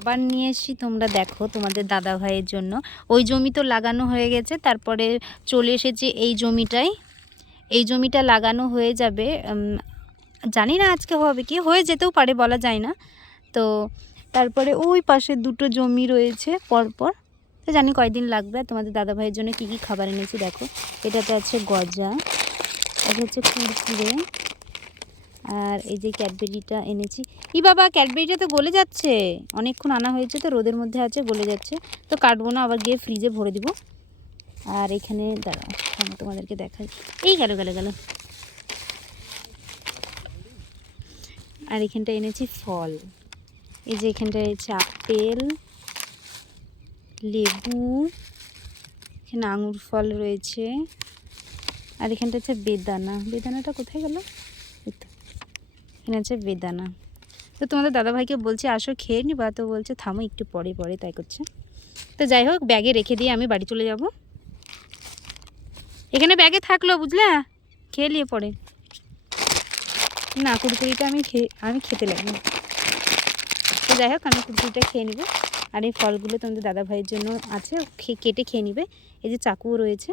আবার নিয়ে এসেছি, তোমরা দেখো তোমাদের দাদা ভাইয়ের জন্য। ওই জমি তো লাগানো হয়ে গেছে, তারপরে চলে এসেছে এই জমিটাই। এই জমিটা লাগানো হয়ে যাবে, জানি না আজকে হবে কি, হয়ে যেতেও পারে, বলা যায় না। তো তারপরে ওই পাশে দুটো জমি রয়েছে পরপর, তো জানি কয়দিন লাগবে। আর তোমাদের দাদা ভাইয়ের জন্য কী কী খাবার এনেছি দেখো। এটাতে আছে গজা, এটা হচ্ছে কুরকুরে, আর এই যে ক্যাডবেরিটা এনেছি। বাবা, ক্যাডবেরিটা তো গলে যাচ্ছে, অনেকক্ষণ আনা হয়েছে তো রোদের মধ্যে আছে, গলে যাচ্ছে। তো কাটবো না, আবার গিয়ে ফ্রিজে ভরে দিব। আর এখানে দাঁড়া, তোমাদেরকে দেখাই। এই গেল গেল গেল। আর এখানটা এনেছি ফল, এই যে এখানটা রয়েছে আপেল, লেবু, এখানে আঙুর ফল রয়েছে। আর এখানটা হচ্ছে বেদানা। বেদানাটা কোথায় গেল? এখানে আছে বেদানা। তো তোমাদের দাদাভাইকে বলছি আসো খেয়ে নিবা, তো বলছে থামো একটু পরে পরে, তাই করছে। তো যাই হোক, ব্যাগে রেখে দিয়ে আমি বাড়ি চলে যাব। এখানে ব্যাগে থাকলো, বুঝলে, খেয়ে নিয়ে পরে। না, কুরকুরিটা আমি খেতে লাগবে। তো যাই হোক, আমি কুরকুরিটা খেয়ে নিব। আর এই ফলগুলো তোমাদের দাদাভাইয়ের জন্য আছে, কেটে খেয়ে নিবে। এই যে চাকুও রয়েছে।